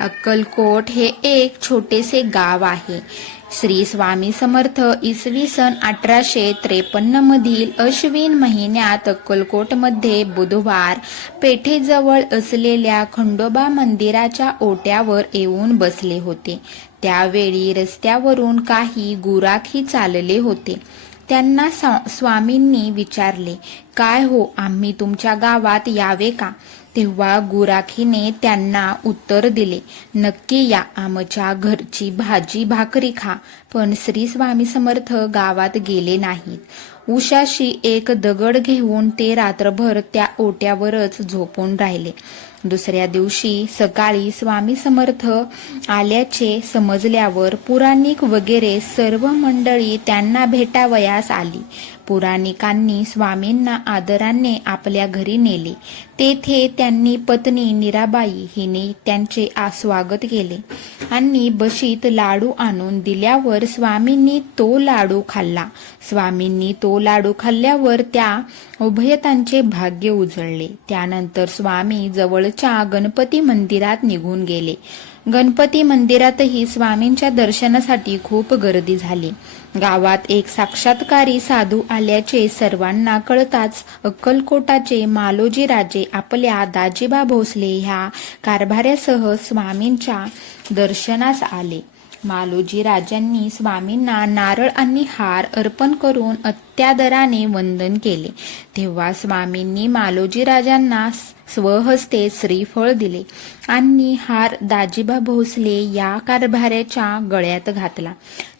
अक्कलकोट हे एक छोटेसे गाव आहे. श्री स्वामी समर्थ इसवी सन अठराशे त्रेपन्न मधील अश्विन महिन्यात अक्कलकोटमध्ये बुधवार पेठेजवळ असलेल्या खंडोबा मंदिराच्या ओट्यावर येऊन बसले होते. त्यावेळी रस्त्यावरून काही गुराखी चालले होते. त्यांना स्वा- स्वामींनी विचारले काय हो आम्ही तुमच्या गावात यावे का? तेव्हा गुराखीने त्यांना उत्तर दिले नक्की या आमच्या घरची भाजी भाकरी खा पण श्री स्वामी समर्थ गावात गेले नाहीत. उशाशी एक दगड घेऊन ते रात्रभर त्या ओट्यावरच झोपून राहिले. दुसऱ्या दिवशी सकाळी स्वामी समर्थ आल्याचे समजल्यावर पुराणिक वगैरे सर्व मंडळी त्यांना भेटावयास आली. पुराणिकांनी स्वामींना आदराने आपल्या घरी नेले. तेथे त्यांनी पत्नी निराबाई हिने त्यांचे स्वागत केले. आणि बशीत लाडू आणून दिल्यावर स्वामींनी तो लाडू खाल्ला. स्वामींनी तो लाडू खाल्ल्यावर त्या उभयतांचे भाग्य उजळले. त्यानंतर स्वामी जवळच्या गणपती मंदिरात निघून गेले. गणपती मंदिरातही स्वामींच्या दर्शनासाठी खूप गर्दी झाली. गावात एक साक्षात्कारी साधू आल्याचे सर्वांना कळताच अक्कलकोटाचे मालोजी राजे आपल्या दाजीबा भोसले ह्या कारभाऱ्यासह स्वामींच्या दर्शनास आले. मालोजी राजांनी स्वामींना नारळ आणि हार अर्पण करून त्या दराने वंदन केले. तेव्हा स्वामींनी मालोजी राजांना स्वहस्ते श्रीफळ दिले. आणि हार दाजीबा भोसले या कारभाऱ्याच्या गळ्यात घातला.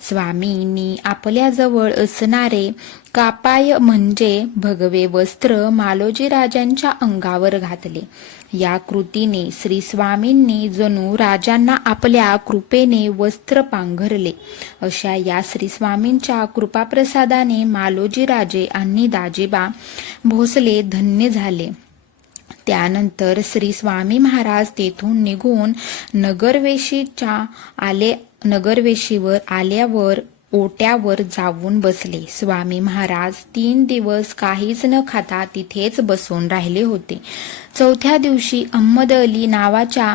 स्वामींनी आपल्याजवळ असणारे कापाय म्हणजे भगवे वस्त्र मालोजी राजांच्या अंगावर घातले. या कृतीने श्री स्वामींनी जणू राजांना आपल्या कृपेने वस्त्र पांघरले. अशा या श्री स्वामींच्या कृपाप्रसादाने मालोजी राजे आणि दाजीबा भोसले धन्य झाले. त्यानंतर श्री स्वामी महाराज तेथून निघून नगरवेशीच्या आले नगरवेशीवर आल्यावर ओट्यावर जाऊन बसले. स्वामी महाराज तीन दिवस काहीच न खाता तिथेच बसून राहिले होते. चौथ्या दिवशी अहमद अली नावाच्या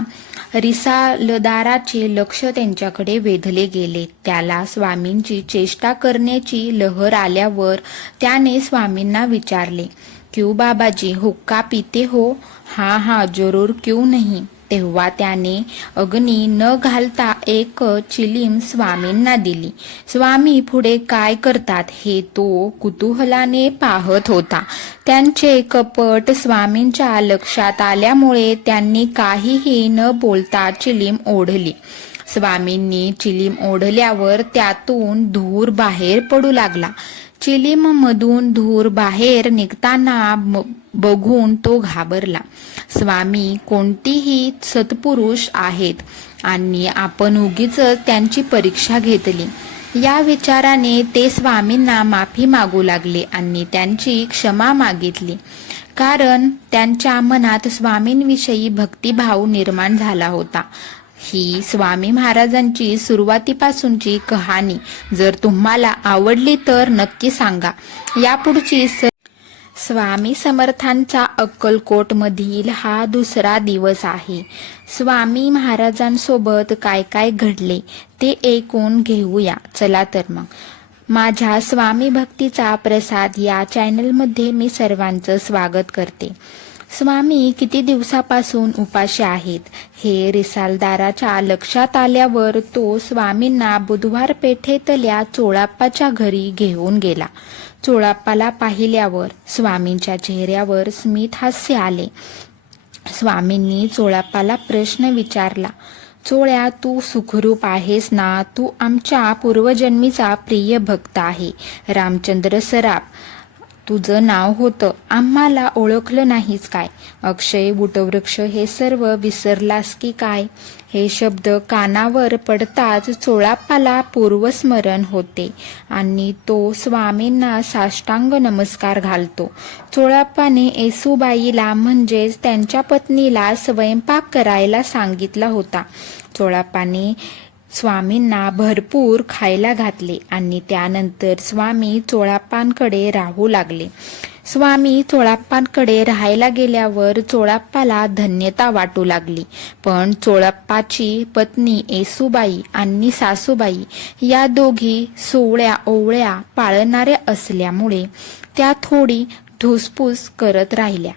रिसालदाराचे लक्ष त्यांच्याकडे वेधले गेले. त्याला स्वामींची चेष्टा करण्याची लहर आल्यावर त्याने स्वामींना विचारले क्यू बाबाजी हुक्का पिते हो? हा हा जरूर क्यू नाही. तेव्हा त्याने अग्नी न घालता एक चिलीम स्वामींना दिली. स्वामी पुढे काय करतात हे तो कुतूहलाने पाहत होता. त्यांचे कपट स्वामींच्या लक्षात आल्यामुळे त्यांनी काहीही न बोलता चिलीम ओढली. स्वामींनी चिलीम ओढल्यावर त्यातून धूर बाहेर पडू लागला. चिलीम मधून धूर बाहेर निघताना बघून तो घाबरला. स्वामी कोणतीही सत्पुरुष आहेत आणि आपण उगीच त्यांची परीक्षा घेतली. या विचाराने ते स्वामींना माफी मागू लागले आणि त्यांची क्षमा मागितली. कारण त्यांच्या मनात स्वामींविषयी भक्तिभाव निर्माण झाला होता. ही स्वामी महाराजांची सुरुवातीपासूनची कहाणी. जर तुम्हाला आवडली तर नक्की सांगा. यापुढची स्वामी समर्थांचा अक्कलकोट मधील हा दुसरा दिवस आहे. स्वामी महाराजांसोबत काय काय घडले ते ऐकून घेऊया. चला तर मग. माझ्या स्वामी भक्तीचा प्रसाद या चॅनलमध्ये मी सर्वांचं स्वागत करते. स्वामी किती दिवसापासून उपाशी आहेत? हे रिसालदाराच्या लक्षात आल्यावर तो स्वामींना बुधवार पेठेतल्या चोळाप्पाच्या घरी घेऊन गेला. चोळाप्पाला पाहिल्यावर स्वामींच्या चेहऱ्यावर स्मित हास्य आले. स्वामींनी चोळाप्पाला प्रश्न विचारला चोळ्या तू सुखरूप आहेस ना? तू आमच्या पूर्वजन्मीचा प्रिय भक्त आहे. रामचंद्र सराप तुझं नाव होतं. आम्हाला ओळखलं नाहीस काय? अक्षय वटवृक्ष हे सर्व विसरलास की काय? हे शब्द कानावर पडताच चोळापाला पूर्वस्मरण होते. आणि तो स्वामींना साष्टांग नमस्कार घालतो. चोळाप्पाने येसूबाईला म्हणजेच त्यांच्या पत्नीला स्वयंपाक करायला सांगितला होता. चोळाप्पाने स्वामींना भरपूर खायला घातले आणि त्यानंतर स्वामी चोळाप्पांकडे राहू लागले. स्वामी चोळाप्पांकडे राहायला गेल्यावर चोळाप्पाला धन्यता वाटू लागली. पण चोळाप्पाची पत्नी येसुबाई आणि सासूबाई या दोघी सोवळ्या ओवळ्या पाळणाऱ्या असल्यामुळे त्या थोडी धुसफूस करत राहिल्या.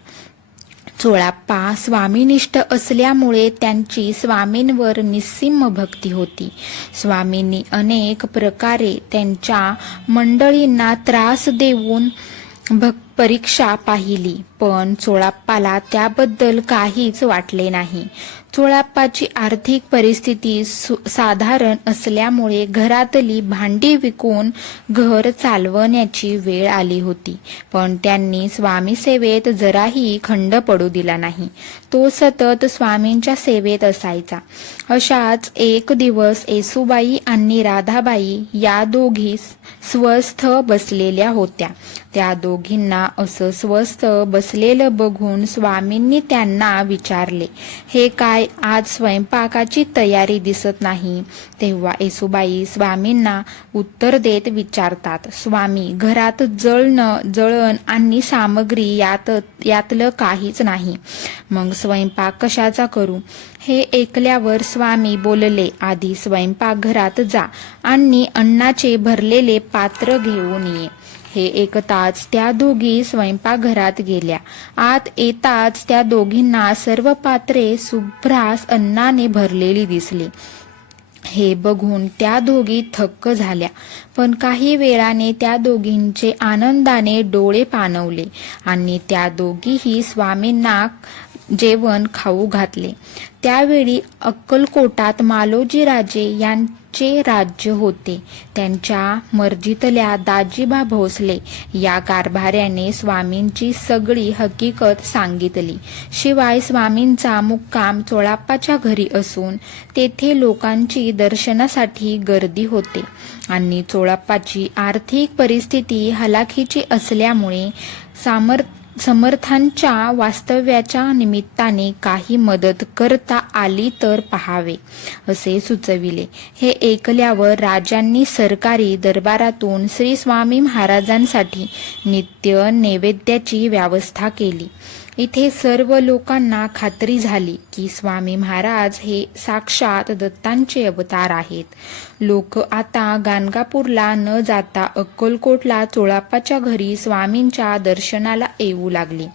चोळाप्पा स्वामीनिष्ठ असल्यामुळे त्यांची स्वामींवर निस्सिम भक्ती होती. स्वामींनी अनेक प्रकारे त्यांच्या मंडळींना त्रास देऊन भक् परीक्षा पाहिली. पण चोळाप्पाला त्याबद्दल काहीच वाटले नाही. चोळाप्पाची आर्थिक परिस्थिती सु- साधारण असल्यामुळे घरातली भांडी विकून घर चालवण्याची वेळ आली होती. पण त्यांनी स्वामी सेवेत जराही खंड पडू दिला नाही. तो सतत स्वामींच्या सेवेत असायचा. अशाच एक दिवस येसुबाई आणि राधाबाई या दोघी स्वस्थ बसलेल्या होत्या. त्या दोघींना असं स्वस्थ बसलेलं बघून स्वामींनी त्यांना विचारले हे काय आज स्वयंपाकाची तयारी दिसत नाही? तेव्हा येसुबाई स्वामींना उत्तर देत विचारतात स्वामी घरात जळण जळण आणि सामग्री यात यातलं काहीच नाही. मग स्वयंपाक कशाचा करू? हे ऐकल्यावर स्वामी बोलले आधी स्वयंपाकघरात जा आणि अन्नाचे भरलेले पात्र घेऊन ये. हे ऐकताच त्या दोघी स्वयंपाकघरात गेल्या. आत येताच त्या दोघींना सर्व पात्रे सुभ्रास अन्नाने भरलेली दिसली. हे बघून त्या दोघी थक्क झाल्या. पण काही वेळाने त्या दोघींचे आनंदाने डोळे पाणवले आणि त्या दोघीही स्वामींना जेवण खाऊ घातले. त्यावेळी अक्कलकोटात मालोजी राजे यांचे राज्य होते. त्यांच्या मर्जीतल्या दाजीबा भोसले या कारभाऱ्याने स्वामींची सगळी हकीकत सांगितली. शिवाय स्वामींचा मुक्काम चोळाप्पाच्या घरी असून तेथे लोकांची दर्शनासाठी गर्दी होते आणि चोळाप्पाची आर्थिक परिस्थिती हलाखीची असल्यामुळे सामर्थ्य समर्थांच्या वास्तव्याच्या निमित्ताने काही मदत करता आली तर पहावे असे सुचविले. हे ऐकल्यावर राजांनी सरकारी दरबारातून श्री स्वामी महाराजांसाठी नित्य नैवेद्याची व्यवस्था केली. इथे सर्व लोकांना खात्री झाली की स्वामी महाराज हे साक्षात दत्तांचे अवतार आहेत. लोक आता गाणगापूरला न जाता अक्कलकोटला चोळाप्पाच्या घरी स्वामींच्या दर्शनाला येऊ लागली.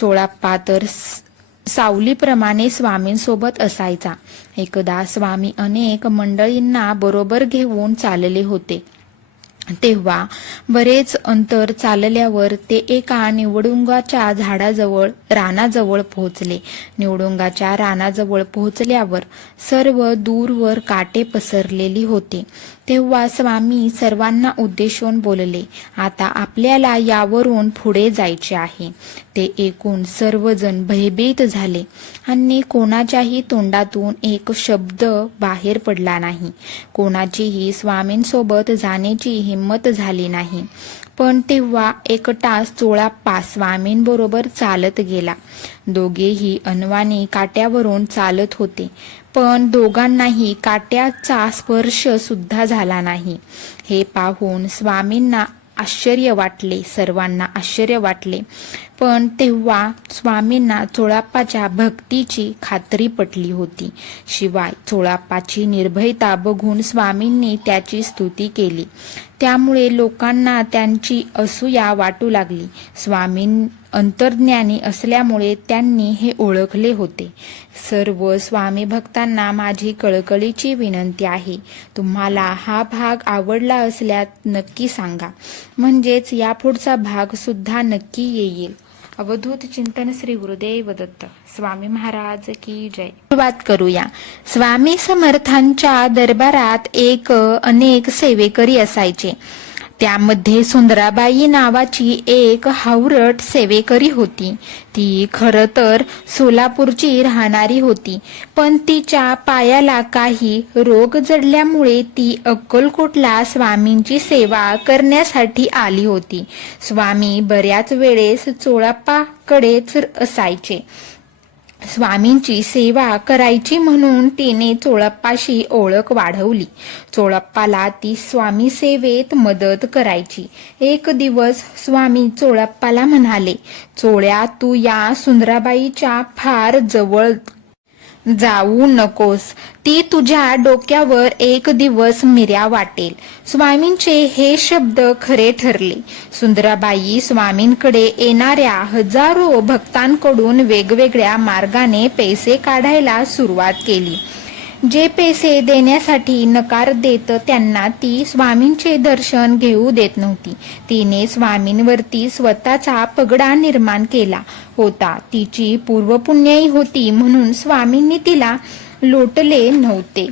चोळाप्पा तर स- सावलीप्रमाणे स्वामींसोबत असायचा. एकदा स्वामी अनेक मंडळींना बरोबर घेऊन चालले होते. तेव्हा बरेच अंतर चालल्यावर ते एका निवडुंगाच्या झाडाजवळ रानाजवळ पोहोचले. निवडुंगाच्या रानाजवळ पोहोचल्यावर सर्व दूरवर काटे पसरलेली होते. तेव्हा स्वामी सर्वांना उद्देशून बोलले आता आपल्याला यावरून पुढे जायचे आहे. ते ऐकून सर्वजण भयभीत झाले आणि कोणाच्याही तोंडातून एक शब्द बाहेर पडला नाही. कोणाचीही स्वामींसोबत जाण्याची हिंमत झाली नाही. पण तेव्हा एकटा चोळाप्पा स्वामींबरोबर चालत गेला. दोघेही अनवाने काट्यावरून चालत होते. पण दोघांनाही काट्याचा स्पर्श सुद्धा झाला नाही. हे पाहून स्वामींना आश्चर्य वाटले सर्वांना आश्चर्य वाटले. पण तेव्हा स्वामींना चोळाप्पाच्या भक्तीची खात्री पटली होती. शिवाय चोळाप्पाची निर्भयता बघून स्वामींनी त्याची स्तुती केली. त्यामुळे लोकांना त्यांची असूया वाटू लागली. स्वामीं अंतर्ज्ञानी असल्यामुळे त्यांनी हे ओळखले होते. सर्व स्वामी भक्तांना माझी कळकळीची विनंती आहे. तुम्हाला हा भाग आवडला असल्यास नक्की सांगा. म्हणजेच यापुढचा भाग सुद्धा नक्की येईल. अवधूत चिंतन श्री गुरुदेव दत्त. स्वामी महाराज की जय. सुरुवात करूया. स्वामी समर्थांच्या दरबारात एक अनेक सेवेकरी असायचे. त्यामध्ये सुंदराबाई नावाची एक हावरट सेवेकरी होती. ती खर तर सोलापूरची राहणारी होती पण तिच्या पायाला काही रोग जडल्यामुळे ती अक्कलकोटला स्वामींची सेवा करण्यासाठी आली होती. स्वामी बऱ्याच वेळेस चोळाप्पाकडेच असायचे. स्वामींची सेवा करायची म्हणून तिने चोळप्पाशी ओळख वाढवली. चोळप्पाला ती स्वामी सेवेत मदत करायची. एक दिवस स्वामी चोळप्पाला म्हणाले चोळ्या तू या सुंदराबाईच्या फार जवळ जाऊ नकोस. ती तुझ्या डोक्यावर एक दिवस मिऱ्या वाटेल. स्वामींचे हे शब्द खरे ठरले. सुंदराबाई स्वामींकडे येणाऱ्या हजारो भक्तांकडून वेगवेगळ्या मार्गाने पैसे काढायला सुरुवात केली. जे पैसे देण्यासाठी नकार देत त्यांना ती स्वामींचे दर्शन घेऊ देत नव्हती. तिने स्वामींवरती स्वतःचा पगडा निर्माण केला होता. तिची पूर्वपुण्याई होती म्हणून स्वामींनी तिला लोटले नव्हते.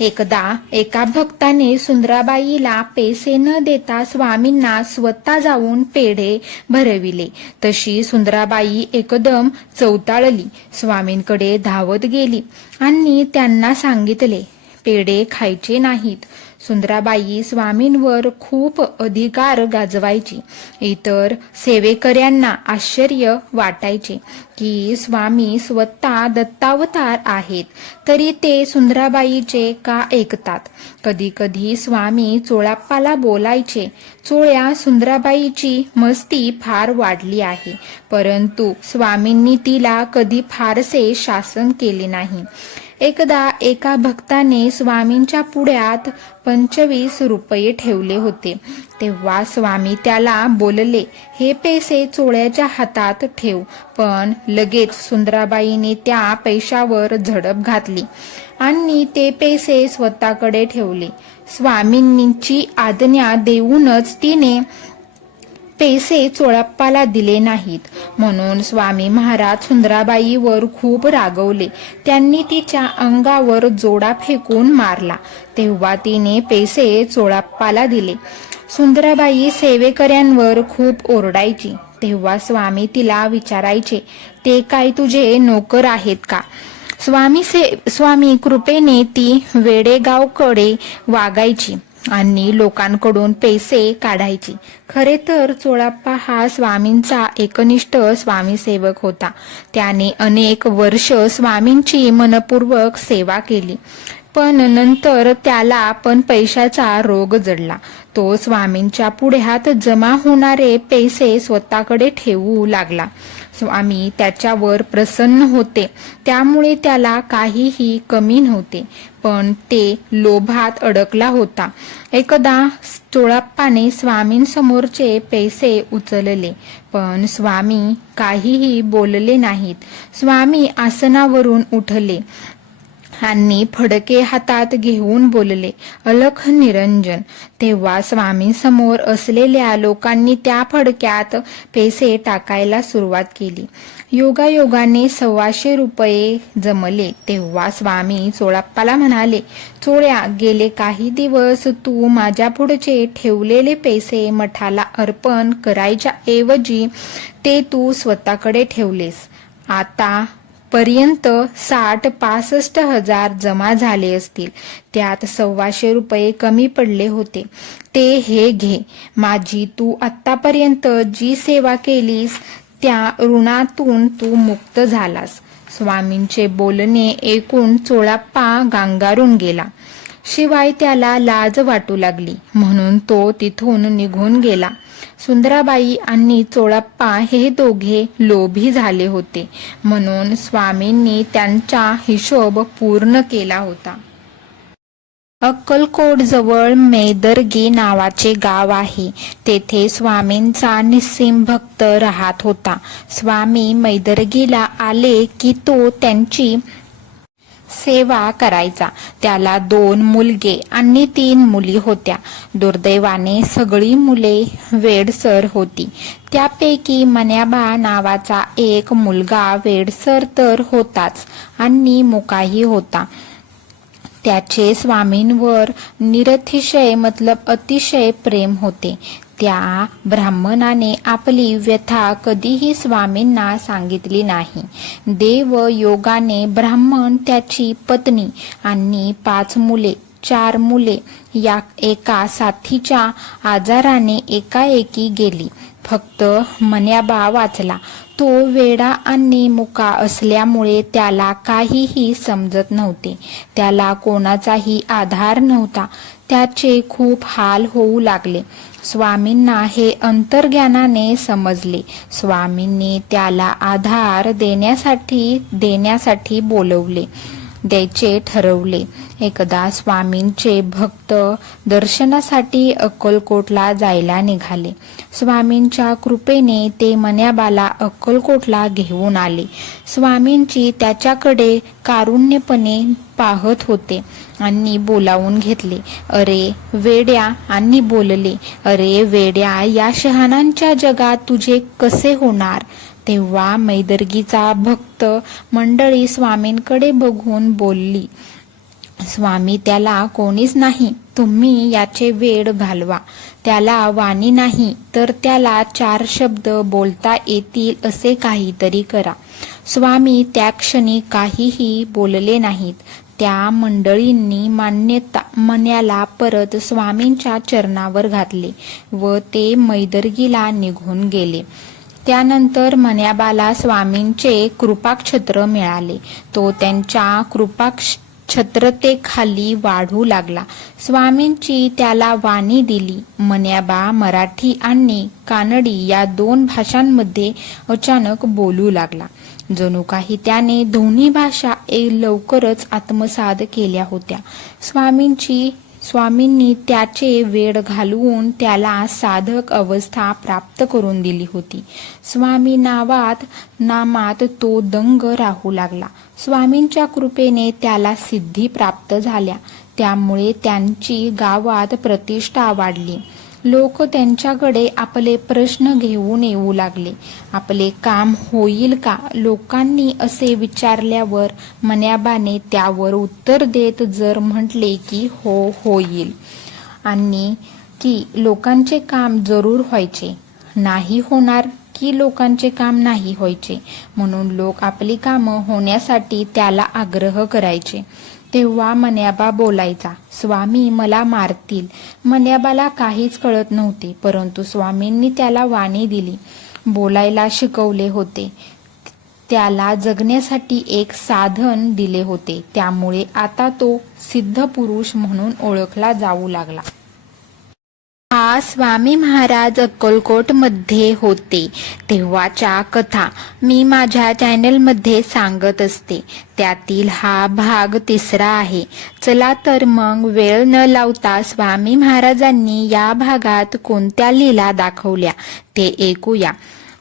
एकदा एका भक्ताने सुंदराबाईला पैसे न देता स्वामींना स्वतः जाऊन पेढे भरविले. तशी सुंदराबाई एकदम चौताळली. स्वामींकडे धावत गेली आणि त्यांना सांगितले पेढे खायचे नाहीत. सुंदराबाई स्वामींवर खूप अधिकार गाजवायची. इतर सेवेकऱ्यांना आश्चर्य वाटायचे की स्वामी स्वतः दत्तावतार आहेत तरी ते सुंदराबाईचे का ऐकतात? कधी कधी स्वामी चोळाप्पाला बोलायचे चोळ्या सुंदराबाईची मस्ती फार वाढली आहे परंतु स्वामींनी तिला कधी फारसे शासन केले नाही. एकदा एका भक्ताने स्वामींच्या पुढ्यात पंचवीस रुपये ठेवले होते. तेव्हा स्वामी त्याला बोलले हे पैसे चोळ्याच्या हातात ठेव. पण लगेच सुंदराबाईने त्या पैशावर झडप घातली आणि ते पैसे स्वतःकडे ठेवले. स्वामींची आज्ञा देऊनच तिने पैसे चोळाप्पाला दिले नाहीत. म्हणून स्वामी महाराज सुंदराबाईवर खूप रागवले. त्यांनी तिच्या अंगावर जोडा फेकून मारला. तेव्हा तिने पैसे चोळाप्पाला दिले. सुंदराबाई सेवेकऱ्यांवर खूप ओरडायची. तेव्हा स्वामी तिला विचारायचे ते काय तुझे नोकर आहेत का? स्वामी से स्वामी कृपेने ती वेडेगावकडे वागायची. आणि लोकांकडून पैसे काढायची. खरे तर चोळाप्पा हा स्वामींचा एकनिष्ठ स्वामी सेवक होता. त्याने अनेक वर्ष स्वामींची मनपूर्वक सेवा केली. पण नंतर त्याला पण पैशाचा रोग जडला. तो स्वामींच्या पुढ्यात जमा होणारे पैसे स्वतःकडे ठेवू लागला. स्वामी त्याच्यावर प्रसन्न होते. त्यामुळे त्याला काहीही कमी नव्हते पण ते लोभात अडकला होता. एकदा चोळाप्पाने स्वामींसमोरचे पैसे उचलले पण स्वामी काहीही बोलले नाहीत. स्वामी आसनावरून उठले. आणि फडके हातात घेऊन बोलले अलख निरंजन. तेव्हा स्वामींसमोर असलेल्या लोकांनी त्या फडक्यात पैसे टाकायला सुरुवात केली. योगायोगाने सव्वाशे रुपये जमले. तेव्हा स्वामी चोळाप्पाला म्हणाले चोळ्या गेले काही दिवस तू माझ्या पुढचे ठेवलेले पैसे मठाला अर्पण करायच्या ऐवजी ते तू स्वतःकडे ठेवलेस. आता पर्यंत साठ पासष्ट हजार जमा झाले असतील. त्यात सव्वाशे रुपये कमी पडले होते. ते हे घे. माझी तू आतापर्यंत जी सेवा केलीस त्या ऋणातून तू मुक्त झालास. स्वामींचे बोलणे ऐकून चोळाप्पा गांगारून गेला. शिवाय त्याला लाज वाटू लागली. म्हणून तो तिथून निघून गेला. सुंदराबाई आणि चोळाप्पा हे दोघे लोभी झाले होते. म्हणून स्वामींनी त्यांचा हिशोब पूर्ण केला होता. अक्कलकोट जवळ मेदरगी नावाचे गाव आहे. तेथे स्वामींचा निस्सिम भक्त राहत होता. स्वामी मैदर्गीला आले की तो त्यांची सेवा करायचा. त्याला दोन मुलगे आणि तीन मुली होत्या. दुर्दैवाने सगळी मुले वेडसर होती. त्यापैकी मन्याबा नावाचा एक मुलगा वेडसर तर होताच आणि मुकाही होता. त्याचे स्वामींवर निरतिशय मतलब अतिशय प्रेम होते. त्या ब्राह्मणाने आपली व्यथा कधीही स्वामींना सांगितली नाही. देव योगाने ब्राह्मण त्याची पत्नी आणि पाच मुले चार मुले या एका साथीच्या आजाराने एकाएकी गेली. फक्त मन्याबा वाचला. तो वेडा आणि मुका असल्यामुळे त्याला काहीही समजत नव्हते. त्याला कोणाचाही आधार नव्हता. त्याचे खूप हाल होऊ लागले. स्वामींना हे अंतर्ज्ञानाने समजले. स्वामींनी त्याला आधार देण्यासाठी देण्यासाठी बोलवले द्यायचे ठरवले. एकदा स्वामींचे भक्त दर्शनासाठी अक्कलकोटला जायला निघाले. स्वामींच्या कृपेने ते मन्याबाला अक्कलकोटला घेऊन आले. स्वामींची त्याच्याकडे कारुण्यपणे पाहत होते आणि बोलावून घेतले अरे वेड्या आणि बोलले अरे वेड्या या शहाणांच्या जगात तुझे कसे होणार? तेव्हा मैदर्गीचा भक्त मंडळी स्वामींकडे बघून बोलली स्वामी त्याला कोणीच नाही. तुम्ही याचे वेड घालवा. त्याला वाणी नाही तर त्याला चार शब्द बोलता येतील असे काहीतरी करा. स्वामी त्या क्षणी काहीही बोलले नाहीत. त्या मंडळींनी मान्यता मन्याला परत स्वामींच्या चरणावर घातले व ते मैदर्गीला निघून गेले. त्यानंतर मन्याबाला स्वामींचे कृपाक्षत्र मिळाले. तो त्यांच्या कृपाक्ष छत्रतेखाली वाढू लागला. स्वामींची त्याला वाणी दिली. मन्याबा मराठी आणि कानडी या दोन भाषांमध्ये अचानक बोलू लागला. जणू काही त्याने दोन्ही भाषा एक लवकरच आत्मसाद केल्या होत्या. स्वामींची स्वामींनी त्याचे वेळ घालवून त्याला साधक अवस्था प्राप्त करून दिली होती. स्वामी नावात नामात तो दंग राहू लागला. स्वामींच्या कृपेने त्याला सिद्धी प्राप्त झाल्या. त्यामुळे त्यांची गावात प्रतिष्ठा वाढली. लोक त्यांच्याकडे आपले प्रश्न घेऊन येऊ लागले. आपले काम होईल का? लोकांनी असे विचारल्यावर मन्याबाने त्यावर उत्तर देत जर म्हटले की हो होईल. आणि की लोकांचे काम जरूर व्हायचे. नाही होणार की लोकांचे काम नाही व्हायचे. म्हणून लोक आपली कामं होण्यासाठी त्याला आग्रह करायचे. तेव्हा मन्याबा बोलायचा स्वामी मला मारतील. मन्याबाला काहीच कळत नव्हते परंतु स्वामींनी त्याला वाणी दिली. बोलायला शिकवले होते. त्याला जगण्यासाठी एक साधन दिले होते. त्यामुळे आता तो सिद्ध पुरुष म्हणून ओळखला जाऊ लागला. हा स्वामी महाराज अक्कलकोटमध्ये होते. तेव्हाच्या कथा मी माझ्या चॅनेलमध्ये सांगत असते. त्यातील हा भाग तिसरा आहे. चला तर मग वेळ न लावता स्वामी महाराजांनी या भागात कोणत्या लीला दाखवल्या ते ऐकूया.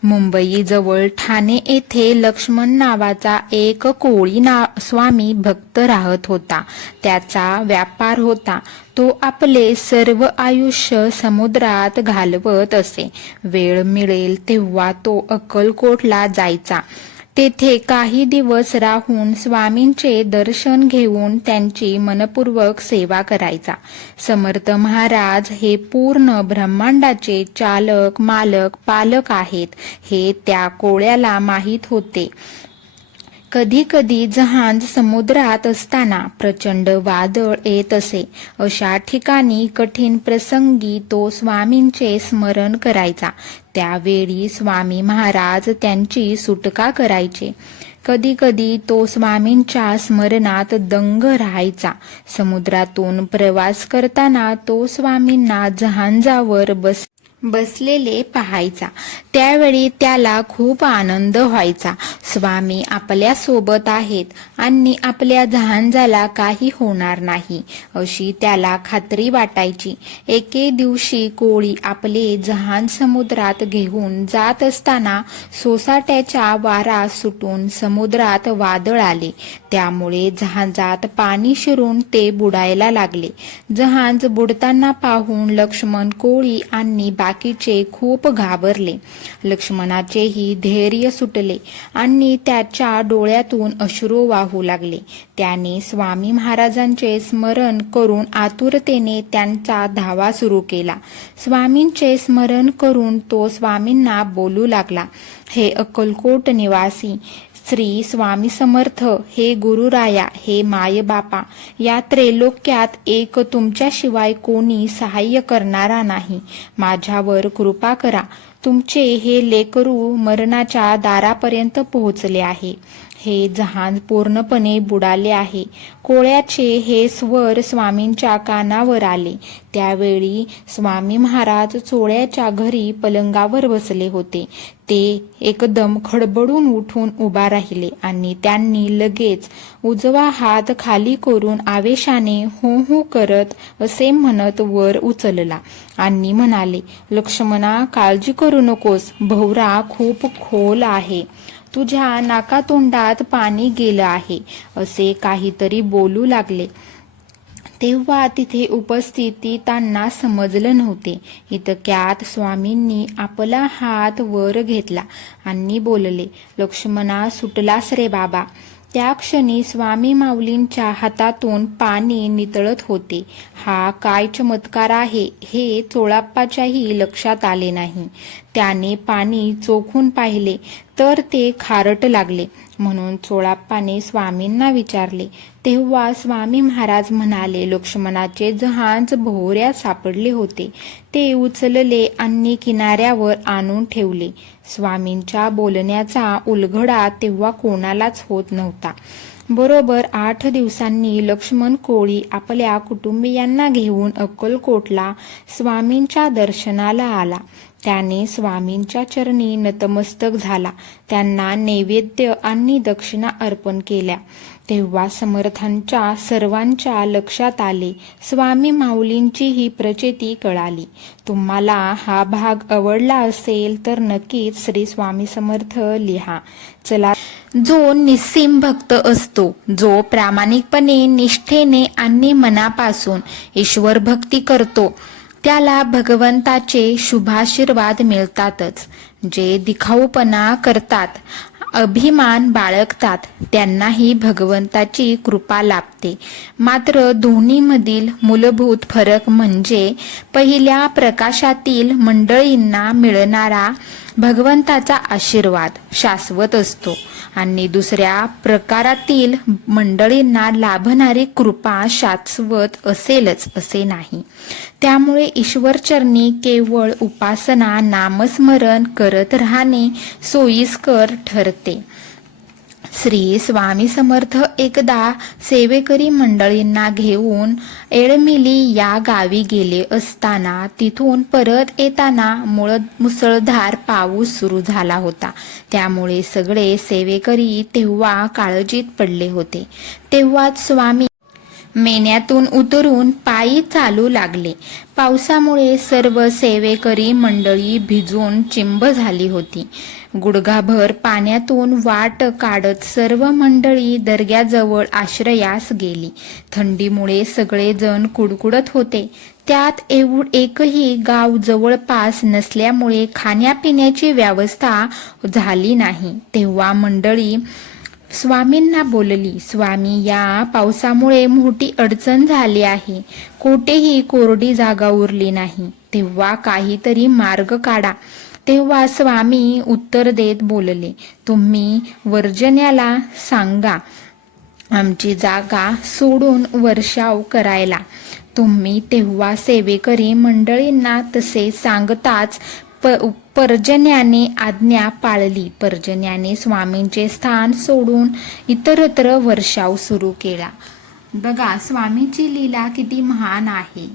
मुंबई जवळ ठाणे येथे लक्ष्मण नावाचा एक कोळी ना स्वामी भक्त राहत होता. त्याचा व्यापार होता. तो आपले सर्व आयुष्य समुद्रात घालवत असे. वेळ मिळेल तेव्हा तो अक्कलकोटला जायचा. तेथे काही दिवस राहून स्वामींचे दर्शन घेऊन त्यांची मनपूर्वक सेवा करायचा. समर्थ महाराज हे पूर्ण ब्रह्मांडाचे चालक मालक पालक आहेत हे त्या कोळ्याला माहीत होते. कधी कधी जहाज समुद्रात असताना प्रचंड वादळ येत असे. अशा ठिकाणी कठीण प्रसंगी तो स्वामींचे स्मरण करायचा. त्यावेळी स्वामी महाराज त्यांची सुटका करायचे. कधी कधी तो स्वामींच्या स्मरणात दंग राहायचा. समुद्रातून प्रवास करताना तो स्वामींना जहांजावर बस बसलेले पाहायचा. त्यावेळी त्याला खूप आनंद व्हायचा. स्वामी आपल्यासोबत आहेत. आणि आपल्या जहांजाला काही होणार नाही. अशी त्याला खात्री वाटायची. एके दिवशी कोळी आपले जहान समुद्रात घेऊन जात असताना सोसाट्याच्या वारा सुटून समुद्रात वादळ आले. त्यामुळे जहाजात पाणी शिरून ते बुडायला लागले. जहाज बुडताना पाहून लक्ष्मण कोळी आणि बाकीचे खूप घाबरले. लक्ष्मणाचेही धैर्य सुटले आणि त्याच्या डोळ्यातून अश्रू वाहू लागले. त्याने स्वामी महाराजांचे स्मरण करून आतुरतेने त्यांचा धावा सुरू केला. स्वामींचे स्मरण करून तो स्वामींना बोलू लागला हे अक्कलकोट निवासी श्री स्वामी समर्थ हे गुरुराया हे मायबापा या त्रैलोक्यात एक तुमच्याशिवाय कोणी सहाय्य करणारा नाही. माझ्यावर कृपा करा. तुमचे हे लेकरू मरणाच्या दारापर्यंत पोहोचले आहे. हे जहाज पूर्णपणे बुडाले आहे. कोळ्याचे हे स्वर स्वामींच्या कानावर आले. त्यावेळी स्वामी महाराज चोळ्याच्या घरी पलंगावर बसले होते. ते एकदम खडबडून उठून उभा राहिले आणि त्यांनी लगेच उजवा हात खाली करून आवेशाने हो हो करत असे म्हणत वर उचलला आणि म्हणाले लक्ष्मणा काळजी करू नकोस. भवरा खूप खोल आहे. तुझ्या नाकातोंडात पाणी गेलं आहे असे काहीतरी बोलू लागले. तेव्हा तिथे उपस्थिती त्यांना समजलं नव्हते. इतक्यात स्वामींनी आपला हात वर घेतला आणि बोलले लक्ष्मणा सुटलास रे बाबा. त्या क्षणी स्वामी माऊलींच्या हातातून पाणी नितळत होते. हा काय चमत्कार आहे हे चोळाप्पाच्याही लक्षात आले नाही. त्याने पाणी चोखून पाहिले तर ते खारट लागले. म्हणून चोळाप्पाने स्वामींना विचारले. तेव्हा स्वामी महाराज म्हणाले लक्ष्मणाचे जहाज भोवऱ्यात सापडले होते. ते उचलले आणि किनाऱ्यावर आणून ठेवले. स्वामींच्या बोलण्याचा उलघडा तेव्हा कोणालाच होत नव्हता. बरोबर आठ दिवसांनी लक्ष्मण कोळी आपल्या कुटुंबियांना घेऊन अक्कलकोटला स्वामींच्या दर्शनाला आला. त्याने स्वामींच्या चरणी नतमस्तक झाला. त्यांना नैवेद्य आणि दक्षिणा अर्पण केल्या. तेव्हा समर्थांच्या सर्वांच्या लक्षात आले. स्वामी माऊलींची ही प्रचिती कळाली. तुम्हाला हा भाग आवडला असेल तर नक्कीच श्री स्वामी समर्थ लिहा. चला. जो निस्सीम भक्त असतो जो प्रामाणिकपणे निष्ठेने आणि मनापासून ईश्वर भक्ती करतो त्याला भगवंताचे शुभाशीर्वाद मिळतातच. जे दिखाऊपणा करतात अभिमान बाळगतात त्यांनाही भगवंताची कृपा लाभते. मात्र दोन्हीमधील मूलभूत फरक म्हणजे पहिल्या प्रकाशातील मंडळींना मिळणारा भगवंताचा आशीर्वाद शाश्वत असतो. आणि दुसऱ्या प्रकारातील मंडळींना लाभणारी कृपा शाश्वत असेलच असे नाही. त्यामुळे ईश्वरचरणी केवळ उपासना नामस्मरण करत राहणे सोयीस्कर ठरते. श्री स्वामी समर्थ एकदा सेवेकरी मंडळींना घेऊन एळमिली या गावी गेले असताना तिथून परत येताना मुळ मुसळधार पाऊस सुरू झाला होता. त्यामुळे सगळे सेवेकरी तेव्हा काळजीत पडले होते. तेव्हाच स्वामी मेन्यातून उतरून पायी चालू लागले. पावसामुळे सर्व सेवेकरी मंडळी भिजून चिंब झाली होती. गुडघाभर पाण्यातून वाट काढत सर्व मंडळी दर्ग्याजवळ आश्रयास गेली. थंडीमुळे सगळेजण कुडकुडत होते. त्यात एवढ एकही गाव जवळपास नसल्यामुळे खाण्यापिण्याची व्यवस्था झाली नाही. तेव्हा मंडळी स्वामींना बोलली स्वामी या पावसामुळे मोठी अडचण झाली आहे. कोठेही कोरडी जागा उरली नाही. तेव्हा काहीतरी मार्ग काढा. तेव्हा स्वामी उत्तर देत बोलले तुम्ही वर्जन्याला सांगा. आमची जागा सोडून वर्षाव करायला. तुम्ही तेव्हा सेवेकरी मंडळींना तसे सांगताच प पर्जन्याने आज्ञा पाळली. पर्जन्याने स्वामींचे स्थान सोडून इतरत्र वर्षाव सुरू केला. बघा स्वामीची लीला किती महान आहे.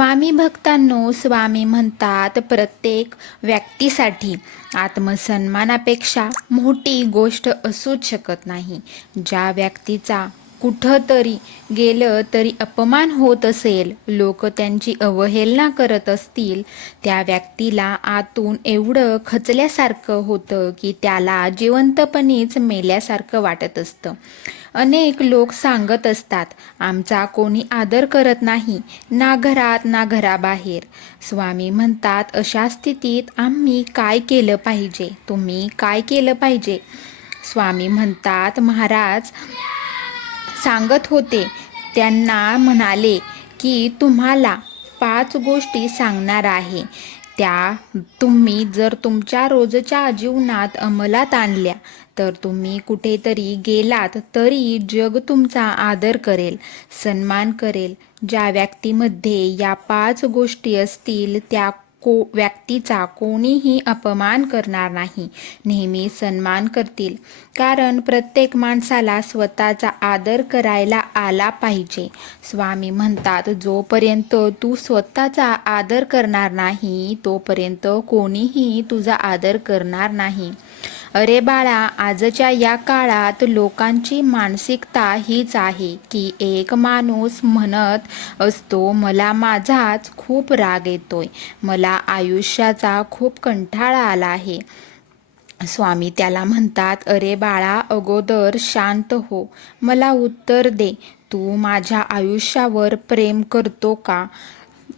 स्वामी भक्तांनो स्वामी म्हणतात प्रत्येक व्यक्तीसाठी आत्मसन्मानापेक्षा मोठी गोष्ट असूच शकत नाही. ज्या व्यक्तीचा कुठंतरी गेलं तरी अपमान होत असेल. लोक त्यांची अवहेलना करत असतील. त्या व्यक्तीला आतून एवढं खचल्यासारखं होतं की त्याला जिवंतपणीच मेल्यासारखं वाटत असतं. अनेक लोक सांगत असतात आमचा कोणी आदर करत नाही. ना घरात ना घराबाहेर. स्वामी म्हणतात अशा स्थितीत आम्ही काय केलं पाहिजे? तुम्ही काय केलं पाहिजे? स्वामी म्हणतात महाराज सांगत होते. त्यांना म्हणाले की तुम्हाला पाच गोष्टी सांगणार आहे. त्या तुम्ही जर तुमच्या रोजच्या जीवनात अंमलात आणल्या तर तुम्ही कुठेतरी गेलात तरी जग तुमचा आदर करेल सन्मान करेल. ज्या व्यक्तीमध्ये या पाच गोष्टी असतील त्या को व्यक्तीचा कोणीही अपमान करणार नाही. नेहमी सन्मान करतील. कारण प्रत्येक माणसाला स्वतःचा आदर करायला आला पाहिजे. स्वामी म्हणतात जोपर्यंत तू स्वतःचा आदर करणार नाही तोपर्यंत कोणीही तुझा आदर करणार नाही. अरे बाळा आजच्या या काळात लोकांची मानसिकता हीच आहे की एक माणूस म्हणत असतो मला माझाच खूप राग येतोय. मला आयुष्याचा खूप कंटाळा आला आहे. स्वामी त्याला म्हणतात अरे बाळा अगोदर शांत हो. मला उत्तर दे. तू माझ्या आयुष्यावर प्रेम करतो का?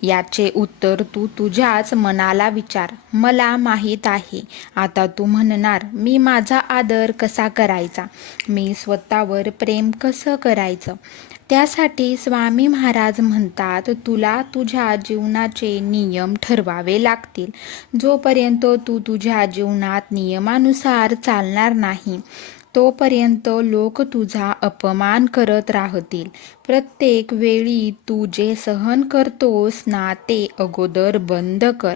याचे उत्तर तू तुझ्याच मनाला विचार. मला माहीत आहे. आता तू म्हणणार मी माझा आदर कसा करायचा? मी स्वतःवर प्रेम कसं करायचं? त्यासाठी स्वामी महाराज म्हणतात तुला तुझ्या जीवनाचे नियम ठरवावे लागतील. जोपर्यंत तू तुझ्या जीवनात नियमानुसार चालणार नाही तोपर्यंत लोक तुझा अपमान करत राहतील. प्रत्येक वेळी तू जे सहन करतोस ना ते अगोदर बंद कर.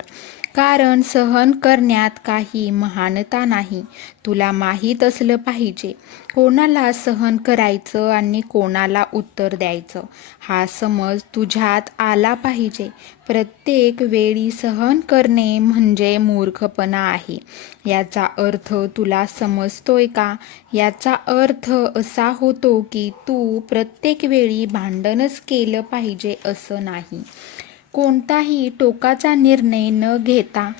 कारण सहन करण्यात काही महानता नाही. तुला माहीत असलं पाहिजे. कोणाला सहन करायचं आणि कोणाला उत्तर द्यायचं? हा समज तुझ्यात आला पाहिजे. प्रत्येक वेळी सहन करणे म्हणजे मूर्खपणा आहे. याचा अर्थ तुला समजतोय का? याचा अर्थ असा होतो की तू प्रत्येक वेळी भांडणच केलं पाहिजे असं नाही. कोणताही टोकाचा निर्णय न घेता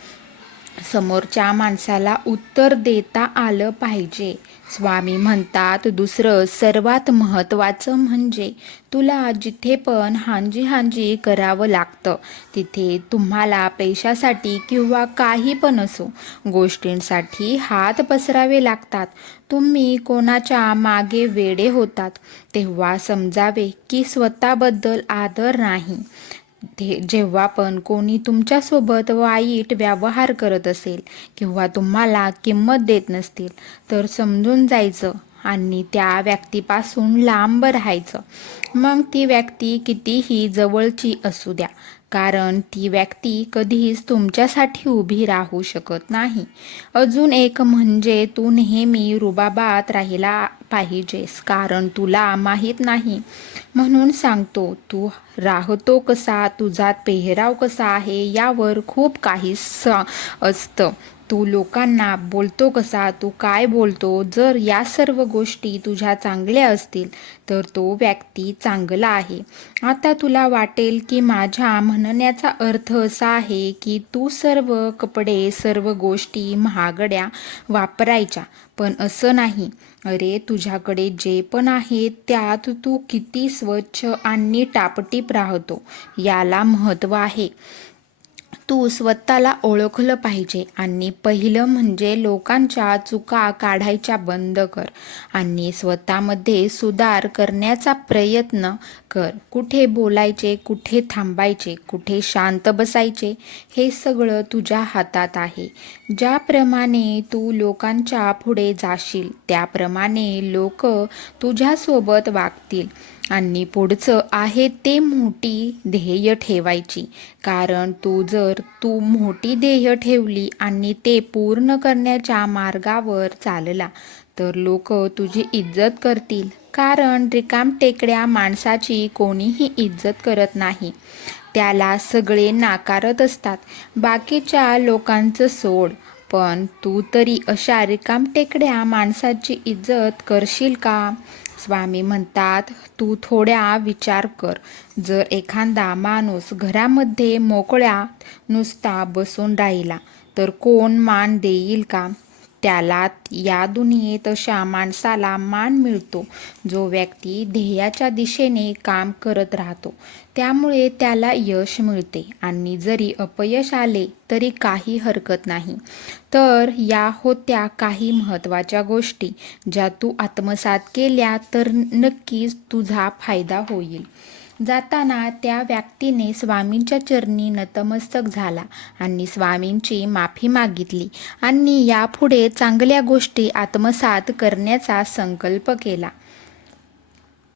समोरच्या माणसाला उत्तर देता आलं पाहिजे. स्वामी म्हणतात दुसरं सर्वात महत्त्वाचं म्हणजे तुला जिथे पण हांजी हांजी करावं लागतं तिथे तुम्हाला पैशासाठी किंवा काही पण असो गोष्टींसाठी हात पसरावे लागतात. तुम्ही कोणाच्या मागे वेडे होतात तेव्हा समजावे की स्वतःबद्दल आदर नाही. ते जेव्हा पण कोणी तुमच्यासोबत वाईट व्यवहार करत असेल किंवा तुम्हाला किंमत देत नसतील तर समजून जायचं आणि त्या व्यक्तीपासून लांब राहायचं. मग ती व्यक्ती कितीही जवळची असू द्या कारण ती व्यक्ती कधीच तुमच्यासाठी उभी राहू शकत नाही. अजून एक म्हणजे तू नेहमी रुबाबात राहिला पाहिजेस कारण तुला माहीत नाही. म्हणून सांगतो तू राहतो कसा तुझा पेहराव कसा आहे यावर खूप काही स असतं. तू लोकांना बोलतो कसा? तू काय बोलतो? जर या सर्व गोष्टी तुझ्या चांगल्या असतील तर तो व्यक्ती चांगला आहे. आता तुला वाटेल की माझ्या म्हणण्याचा अर्थ असा आहे की तू सर्व कपडे सर्व गोष्टी महागड्या वापरायच्या. पण असं नाही. अरे तुझ्याकडे जे पण आहे त्यात तू किती स्वच्छ आणि टापटीप राहतो. याला महत्त्व आहे. तू स्वतःला ओळखलं पाहिजे आणि पहिलं म्हणजे लोकांच्या चुका काढायच्या बंद कर आणि स्वतःमध्ये सुधार करण्याचा प्रयत्न कर. कुठे बोलायचे कुठे थांबायचे कुठे शांत बसायचे हे सगळं तुझ्या हातात आहे. ज्याप्रमाणे तू लोकांच्या पुढे जाशील त्याप्रमाणे लोक तुझ्यासोबत वागतील. आणि पुढचं आहे ते मोठी ध्येय ठेवायची. कारण तू जर तू मोठी ध्येय ठेवली आणि ते पूर्ण करण्याच्या मार्गावर चालला तर लोक तुझी इज्जत करतील. कारण रिकाम टेकड्या माणसाची कोणीही इज्जत करत नाही. त्याला सगळे नाकारत असतात बाकीच्या लोकांचं सोड. पण तू तरी अशा रिकाम टेकड्या माणसाची इज्जत करशील का? स्वामी म्हणतात तू थोड्या विचार कर. जर एखादा माणूस घरामध्ये मोकळ्या नुसता बसून राहिला तर कोण मान देईल का? त्याला या दुनियेत अशा माणसाला मान मिळतो जो व्यक्ती ध्येयाच्या दिशेने काम करत राहतो. त्यामुळे त्याला यश मिळते आणि जरी अपयश आले तरी काही हरकत नाही. तर या होत्या काही महत्त्वाच्या गोष्टी ज्या तू आत्मसात केल्या तर नक्कीच तुझा फायदा होईल. जाताना त्या व्यक्तीने स्वामींच्या चरणी नतमस्तक झाला आणि स्वामींची माफी मागितली आणि यापुढे चांगल्या गोष्टी आत्मसात करण्याचा संकल्प केला.